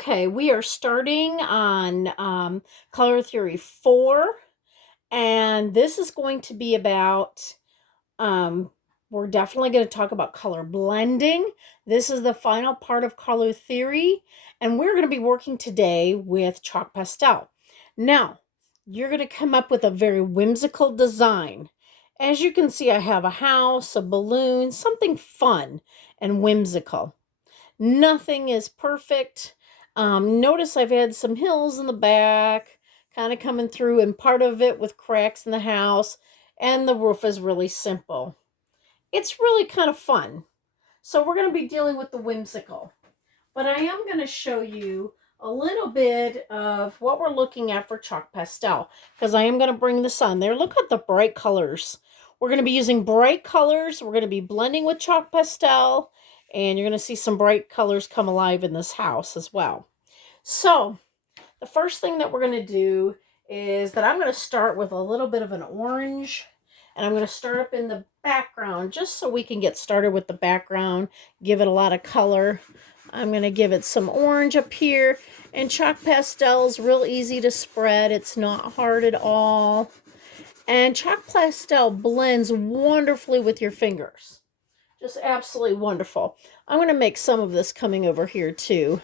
Okay, we are starting on Color Theory 4, and this is going to be about, um, we're definitely going to talk about color blending. This is the final part of Color Theory, and we're going to be working today with chalk pastel. Now, you're going to come up with a very whimsical design. As you can see, I have a house, a balloon, something fun and whimsical. Nothing is perfect. Notice I've had some hills in the back, kind of coming through, and part of it with cracks in the house, and the roof is really simple. It's really kind of fun. So we're going to be dealing with the whimsical. But I am going to show you a little bit of what we're looking at for chalk pastel, because I am going to bring this on there. Look at the bright colors. We're going to be using bright colors. We're going to be blending with chalk pastel, and you're going to see some bright colors come alive in this house as well. So the first thing that we're going to do is that I'm going to start with a little bit of an orange, and I'm going to start up in the background just so we can get started with the background, give it a lot of color. I'm going to give it some orange up here, and chalk pastel is real easy to spread. It's not hard at all. And chalk pastel blends wonderfully with your fingers. Just absolutely wonderful. I'm going to make some of this coming over here too.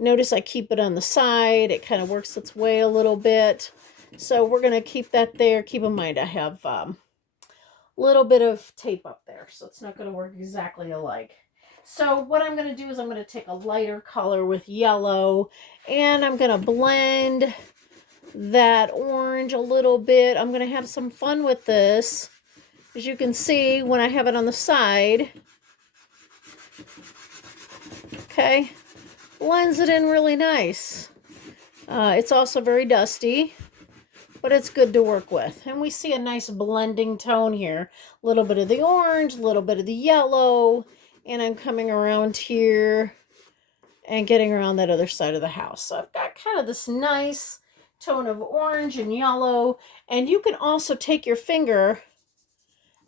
Notice I keep it on the side. It kind of works its way a little bit. So we're going to keep that there. Keep in mind I have a little bit of tape up there, so it's not going to work exactly alike. So what I'm going to do is I'm going to take a lighter color with yellow, and I'm going to blend that orange a little bit. I'm going to have some fun with this. As you can see, when I have it on the side, okay, blends it in really nice. It's also very dusty, but it's good to work with. And we see a nice blending tone here. A little bit of the orange, a little bit of the yellow, and I'm coming around here and getting around that other side of the house. So I've got kind of this nice tone of orange and yellow, and you can also take your finger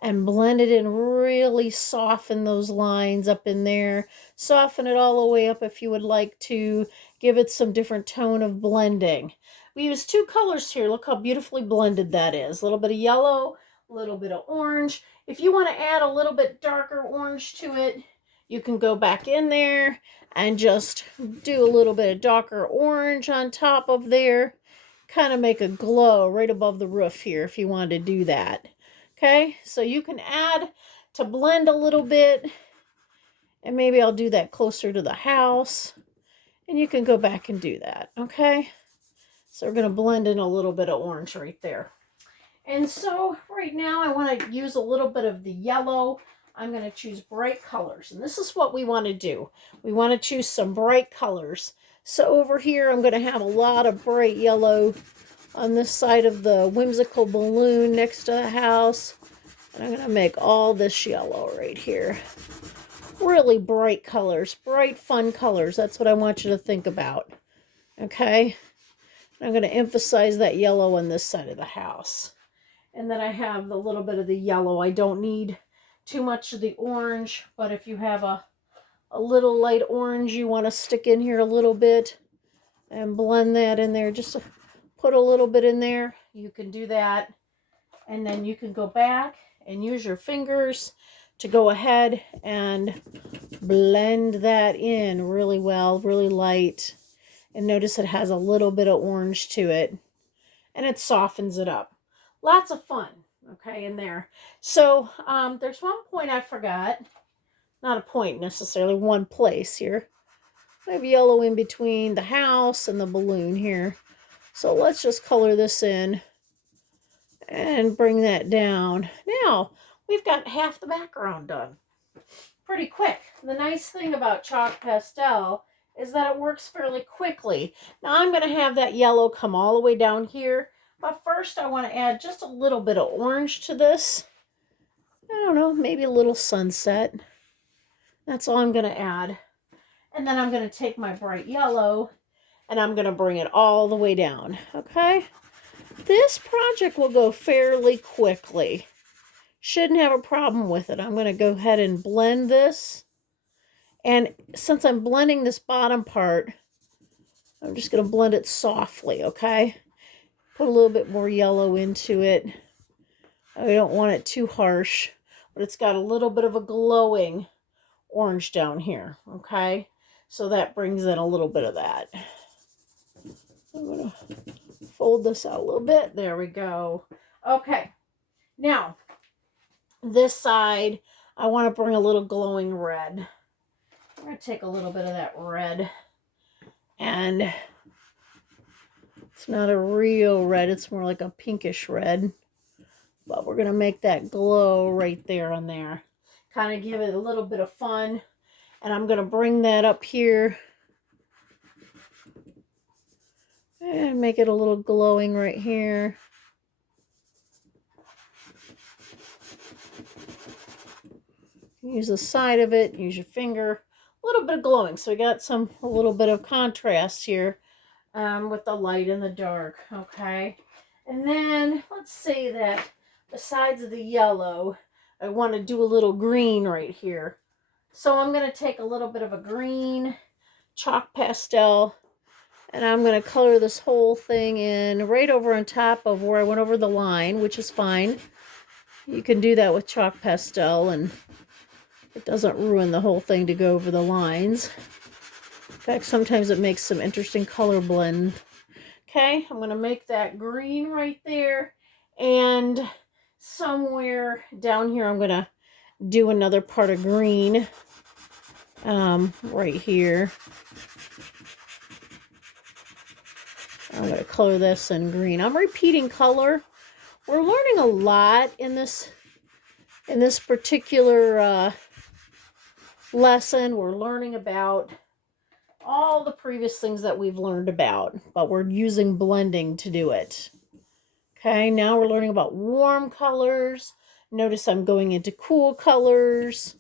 and blend it in, really soften those lines up in there. Soften it all the way up if you would like to. Give it some different tone of blending. We use two colors here. Look how beautifully blended that is. A little bit of yellow, a little bit of orange. If you want to add a little bit darker orange to it, you can go back in there and just do a little bit of darker orange on top of there. Kind of make a glow right above the roof here if you want to do that. Okay, so you can add to blend a little bit, and maybe I'll do that closer to the house, and you can go back and do that. Okay, so we're going to blend in a little bit of orange right there. And so right now I want to use a little bit of the yellow. I'm going to choose bright colors, and this is what we want to do. We want to choose some bright colors. So over here I'm going to have a lot of bright yellow on this side of the whimsical balloon next to the house. And I'm going to make all this yellow right here. Really bright colors, bright fun colors. That's what I want you to think about. Okay? I'm going to emphasize that yellow on this side of the house. And then I have the little bit of the yellow. I don't need too much of the orange, but if you have a little light orange you want to stick in here a little bit and blend that in there, just put a little bit in there, you can do that. And then you can go back and use your fingers to go ahead and blend that in really well, really light. And notice it has a little bit of orange to it, and it softens it up. Lots of fun, okay, in there. So there's one point I forgot. Not a point necessarily, one place here. I have yellow in between the house and the balloon here. So let's just color this in and bring that down. Now, we've got half the background done. Pretty quick. The nice thing about chalk pastel is that it works fairly quickly. Now I'm going to have that yellow come all the way down here, but first I want to add just a little bit of orange to this. I don't know, maybe a little sunset. That's all I'm going to add. And then I'm going to take my bright yellow and I'm going to bring it all the way down. Okay? This project will go fairly quickly. Shouldn't have a problem with it. I'm going to go ahead and blend this. And since I'm blending this bottom part, I'm just going to blend it softly, okay? Put a little bit more yellow into it. I don't want it too harsh, but it's got a little bit of a glowing orange down here, okay? So that brings in a little bit of that. I'm going to fold this out a little bit. There we go. Okay. Now, this side, I want to bring a little glowing red. I'm going to take a little bit of that red, and it's not a real red. It's more like a pinkish red, but we're going to make that glow right there and there. Kind of give it a little bit of fun, and I'm going to bring that up here and make it a little glowing right here. Use the side of it, use your finger, a little bit of glowing. So we got a little bit of contrast here with the light and the dark, okay? And then let's say that besides the yellow, I want to do a little green right here. So I'm going to take a little bit of a green chalk pastel, and I'm going to color this whole thing in right over on top of where I went over the line, which is fine. You can do that with chalk pastel, and it doesn't ruin the whole thing to go over the lines. In fact, sometimes it makes some interesting color blend. Okay, I'm going to make that green right there. And somewhere down here, I'm going to do another part of green right here. I'm going to color this in green. I'm repeating color. We're learning a lot in this particular lesson. We're learning about all the previous things that we've learned about, but we're using blending to do it. Okay, now we're learning about warm colors. Notice I'm going into cool colors,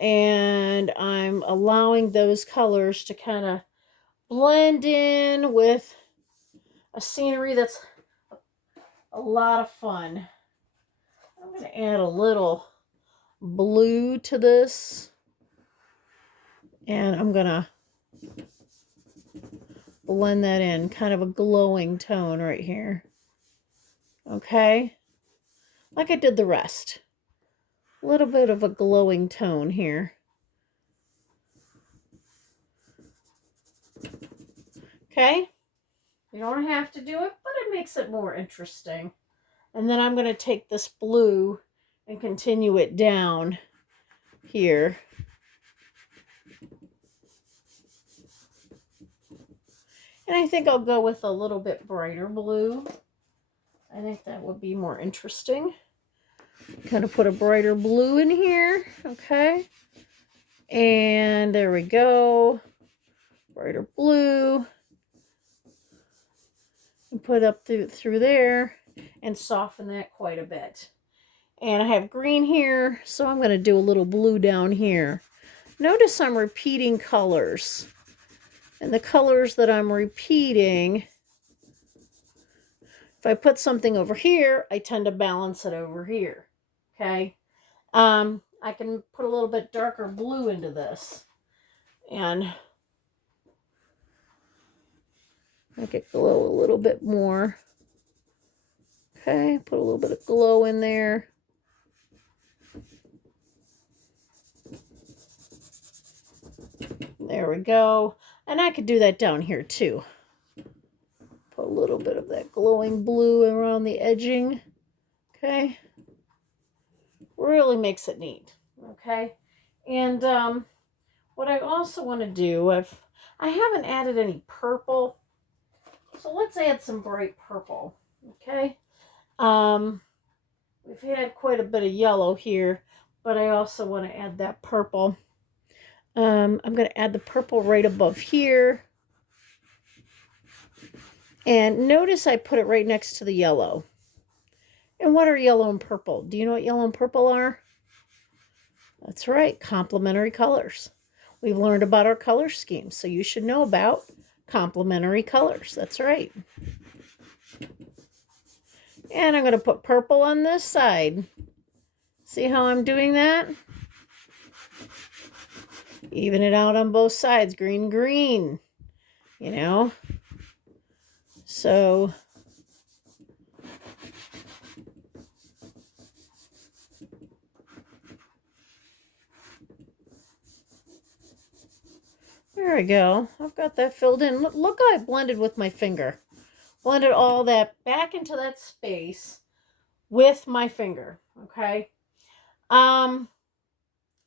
and I'm allowing those colors to kind of blend in with a scenery that's a lot of fun. I'm going to add a little blue to this, and I'm going to blend that in, kind of a glowing tone right here. Okay, like I did the rest. A little bit of a glowing tone here. Okay, you don't have to do it, but it makes it more interesting. And then I'm going to take this blue and continue it down here. And I think I'll go with a little bit brighter blue. I think that would be more interesting. Kind of put a brighter blue in here, okay? And there we go. Brighter blue. And put up through there and soften that quite a bit. And I have green here, so I'm going to do a little blue down here. Notice I'm repeating colors. And the colors that I'm repeating, if I put something over here, I tend to balance it over here. Okay? I can put a little bit darker blue into this and make it glow a little bit more. Okay, put a little bit of glow in there. There we go. And I could do that down here too. Put a little bit of that glowing blue around the edging. Okay. Really makes it neat. Okay. And what I also want to do, I haven't added any purple. So let's add some bright purple. Okay. We've had quite a bit of yellow here, but I also want to add that purple. I'm going to add the purple right above here. And notice I put it right next to the yellow. And what are yellow and purple? Do you know what yellow and purple are? That's right, complementary colors. We've learned about our color scheme, so you should know about complementary colors. That's right. And I'm going to put purple on this side. See how I'm doing that? Even it out on both sides. Green, green. you know? So there we go. I've got that filled in. Look how I blended with my finger. Blended all that back into that space with my finger, okay?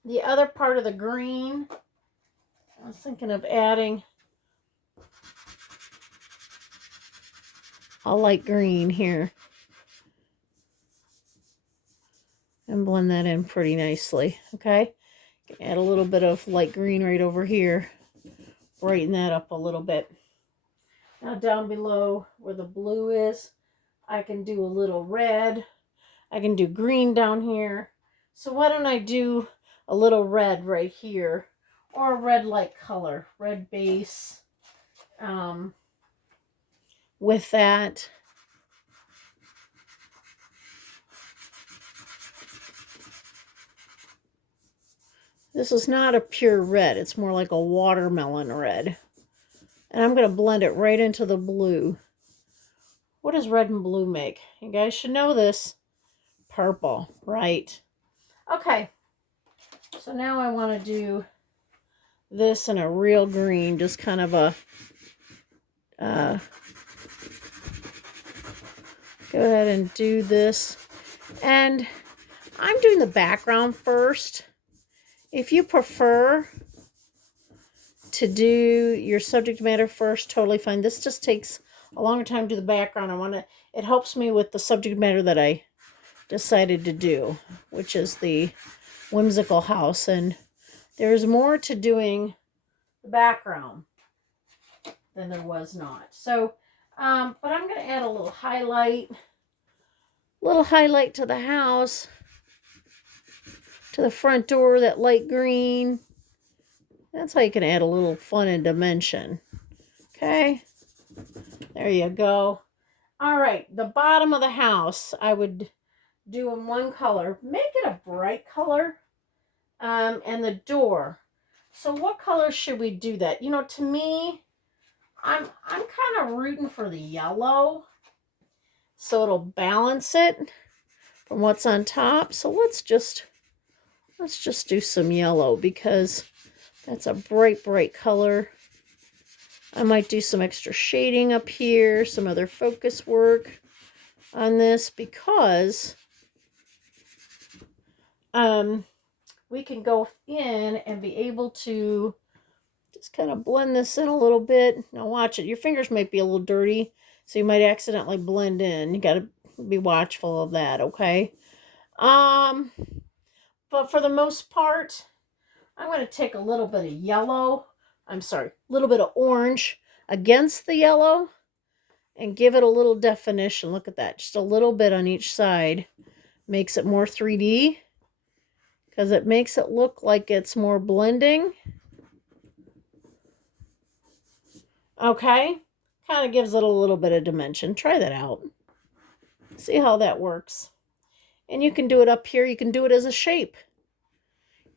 The other part of the green, I was thinking of adding a light green here and blend that in pretty nicely, okay? Add a little bit of light green right over here, brighten that up a little bit. Now down below where the blue is, I can do a little red. I can do green down here. So why don't I do a little red right here, or a red light color, red base, with that. This is not a pure red. It's more like a watermelon red. And I'm going to blend it right into the blue. What does red and blue make? You guys should know this. Purple, right? Okay. So now I want to do this in a real green, just kind of a go ahead and do this. And I'm doing the background first. If you prefer to do your subject matter first, totally fine. This just takes a longer time to do the background. It helps me with the subject matter that I decided to do, which is the whimsical house. And there's more to doing the background than there was not. So, but I'm going to add a little highlight to the house, to the front door, that light green. That's how you can add a little fun and dimension. Okay, there you go. All right, the bottom of the house, I would do in one color. Make it a bright color. And the door. So what color should we do that? You know, to me, I'm kind of rooting for the yellow, so it'll balance it from what's on top. So let's just do some yellow, because that's a bright color. I might do some extra shading up here, some other focus work on this, because we can go in and be able to just kind of blend this in a little bit. Now watch it. Your fingers might be a little dirty, so you might accidentally blend in. You got to be watchful of that, okay? But for the most part, I'm going to take a little bit of yellow. A little bit of orange against the yellow and give it a little definition. Look at that. Just a little bit on each side makes it more 3D, because it makes it look like it's more blending. Okay, kind of gives it a little bit of dimension. Try that out. See how that works. And you can do it up here. You can do it as a shape.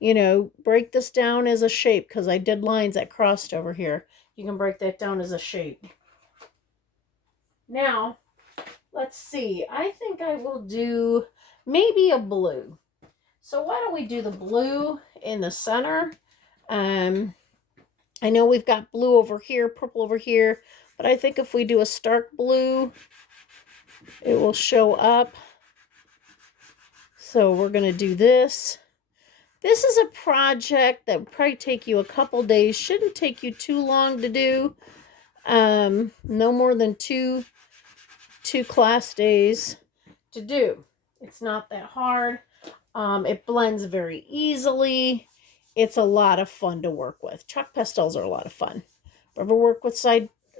You know, break this down as a shape, because I did lines that crossed over here. You can break that down as a shape. Now, let's see. I think I will do maybe a blue. So why don't we do the blue in the center? I know we've got blue over here, purple over here, but I think if we do a stark blue, it will show up. So we're going to do this. This is a project that will probably take you a couple days. Shouldn't take you too long to do. No more than two class days to do. It's not that hard. It blends very easily. It's a lot of fun to work with. Chalk pastels are a lot of fun. If you ever work with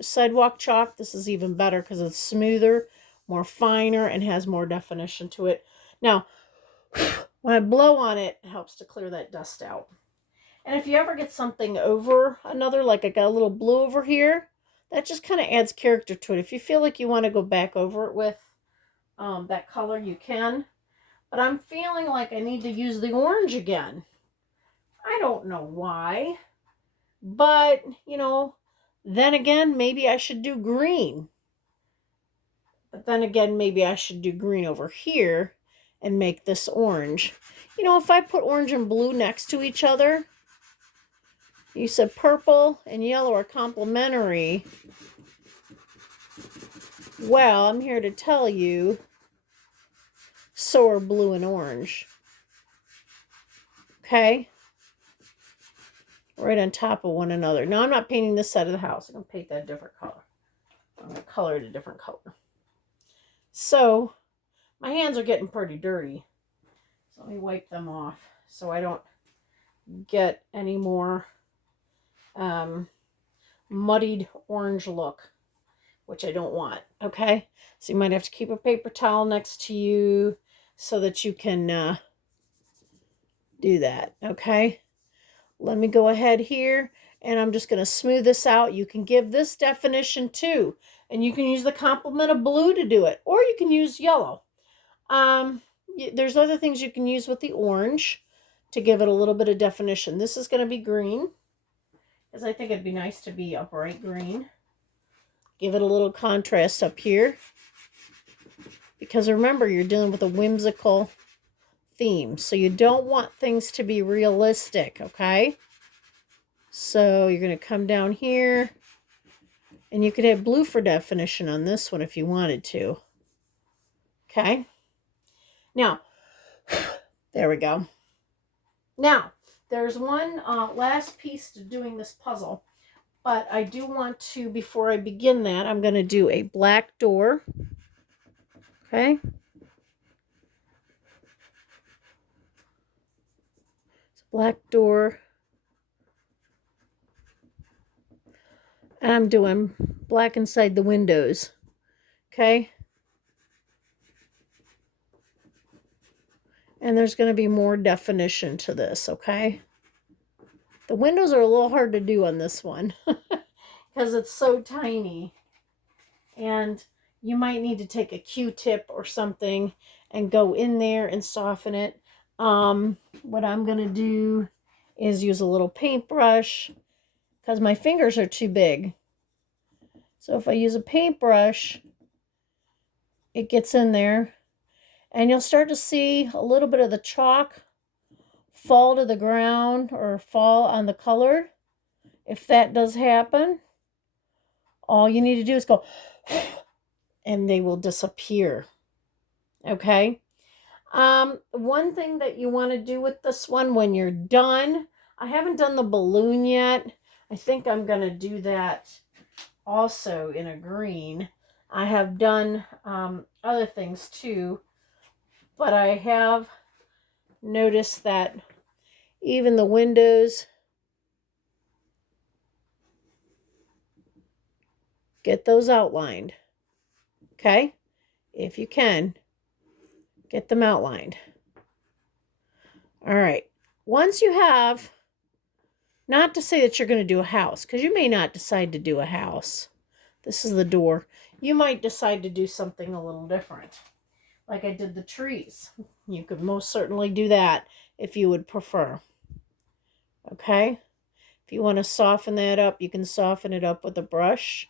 sidewalk chalk, this is even better, because it's smoother, more finer, and has more definition to it. Now, when I blow on it, it helps to clear that dust out. And if you ever get something over another, like I got a little blue over here, that just kind of adds character to it. If you feel like you want to go back over it with that color, you can. But I'm feeling like I need to use the orange again. I don't know why, but, you know, Then again, maybe I should do green. But then again, maybe I should do green over here and make this orange. You know, if I put orange and blue next to each other, you said purple and yellow are complementary. Well, I'm here to tell you, so are blue and orange. Okay? Right on top of one another. Now, I'm not painting this side of the house. I'm going to paint that a different color. I'm going to color it a different color. So, my hands are getting pretty dirty. So, let me wipe them off so I don't get any more muddied orange look, which I don't want. Okay? So, you might have to keep a paper towel next to you so that you can do that. Okay? Let me go ahead here, and I'm just going to smooth this out. You can give this definition too, and you can use the complement of blue to do it, or you can use yellow. There's other things you can use with the orange to give it a little bit of definition. This is going to be green, because I think it'd be nice to be a bright green. Give it a little contrast up here, because remember, you're dealing with a whimsical theme, so you don't want things to be realistic, okay? So you're going to come down here, and you could have blue for definition on this one if you wanted to. Okay? Now, there we go. Now, there's one last piece to doing this puzzle, but I do want to, before I begin that, I'm going to do a black door. Okay? It's a black door. And I'm doing black inside the windows. Okay? And there's going to be more definition to this, okay? The windows are a little hard to do on this one because it's so tiny. And you might need to take a Q-tip or something and go in there and soften it. What I'm going to do is use a little paintbrush because my fingers are too big. So if I use a paintbrush, it gets in there. And you'll start to see a little bit of the chalk fall to the ground or fall on the color. If that does happen, all you need to do is go and they will disappear. Okay? One thing that you want to do with this one when you're done, I haven't done the balloon yet. I think I'm going to do that also in a green. I have done other things too, but I have noticed that even the windows get those outlined. Okay? If you can, get them outlined. All right. Once you have, not to say that you're going to do a house, because you may not decide to do a house. This is the door. You might decide to do something a little different. Like I did the trees. You could most certainly do that if you would prefer. Okay? If you want to soften that up, you can soften it up with a brush.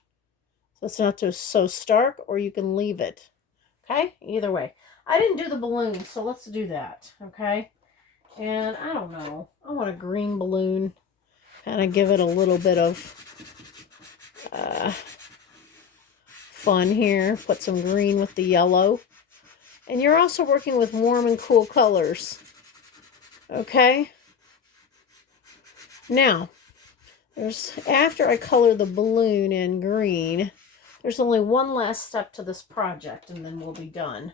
So it's not so stark, or you can leave it. Okay? Either way. I didn't do the balloon, so let's do that. Okay? And I don't know. I want a green balloon. Kind of give it a little bit of fun here. Put some green with the yellow. And you're also working with warm and cool colors. Okay? Now, after I color the balloon in green, there's only one last step to this project, and then we'll be done.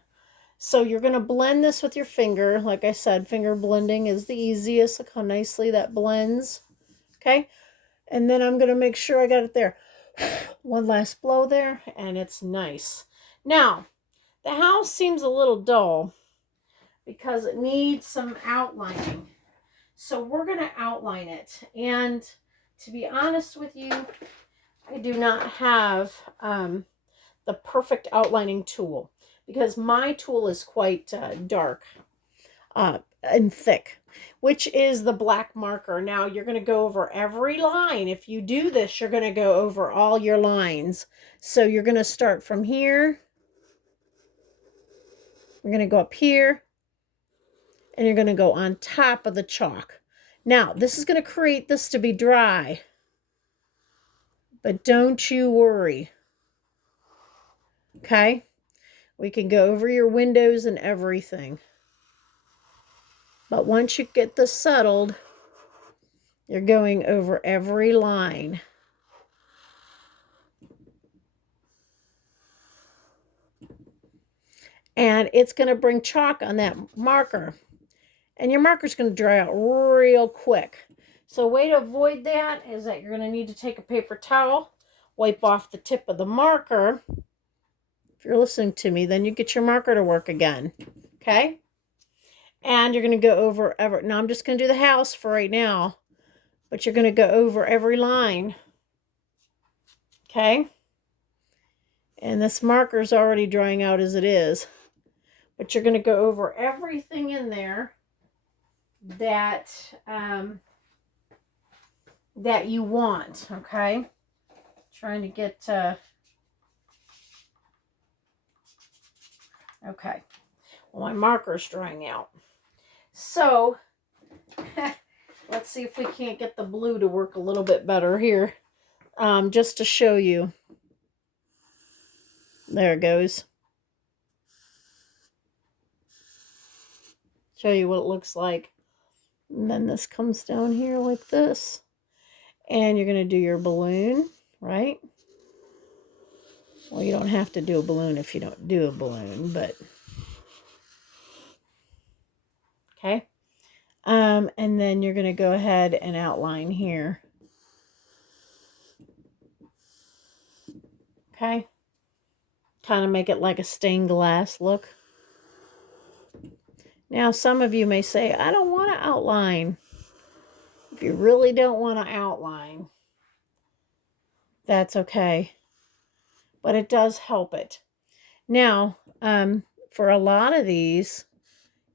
So you're going to blend this with your finger. Like I said, finger blending is the easiest. Look how nicely that blends. Okay? And then I'm going to make sure I got it there. One last blow there, and it's nice. Now, the house seems a little dull because it needs some outlining. So we're going to outline it. And to be honest with you, I do not have the perfect outlining tool because my tool is quite dark. and thick, which is the black marker. Now you're going to go over every line. If you do this, you're going to go over all your lines. So you're going to start from here. You're going to go up here, and you're going to go on top of the chalk. Now, this is going to create this to be dry, but don't you worry. Okay? We can go over your windows and everything. But once you get this settled, you're going over every line. And it's going to bring chalk on that marker. And your marker's going to dry out real quick. So a way to avoid that is that you're going to need to take a paper towel, wipe off the tip of the marker. If you're listening to me, then you get your marker to work again. Okay? And you're going to go over now I'm just going to do the house for right now, but you're going to go over every line. Okay? And this marker's already drying out as it is. But you're going to go over everything in there that that you want, okay? Trying to get okay. Well, my marker's drying out. So let's see if we can't get the blue to work a little bit better here. Just to show you. There it goes. Show you what it looks like. And then this comes down here like this. And you're going to do your balloon, right? Well, you don't have to do a balloon if you don't do a balloon, but okay. And then you're going to go ahead and outline here. Okay. Kind of make it like a stained glass look. Now, some of you may say, I don't want to outline. If you really don't want to outline, that's okay. But it does help it. Now, for a lot of these,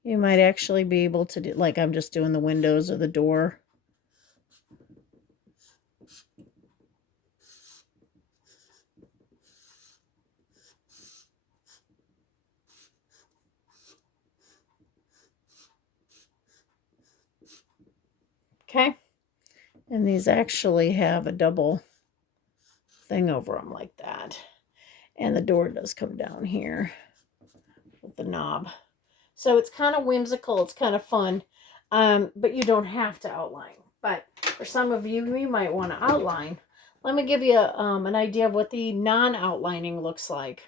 you might actually be able to do, like I'm just doing the windows or the door. Okay. And these actually have a double thing over them like that. And the door does come down here with the knob. So it's kind of whimsical. It's kind of fun. But you don't have to outline. But for some of you, you might want to outline. Let me give you an idea of what the non-outlining looks like.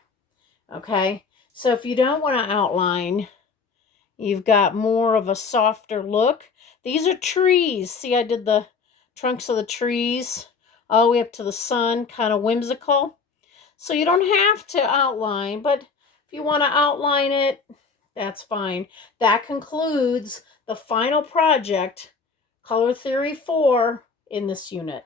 Okay? So if you don't want to outline, you've got more of a softer look. These are trees. See, I did the trunks of the trees all the way up to the sun, kind of whimsical. So you don't have to outline, but if you want to outline it, that's fine. That concludes the final project, Color Theory 4, in this unit.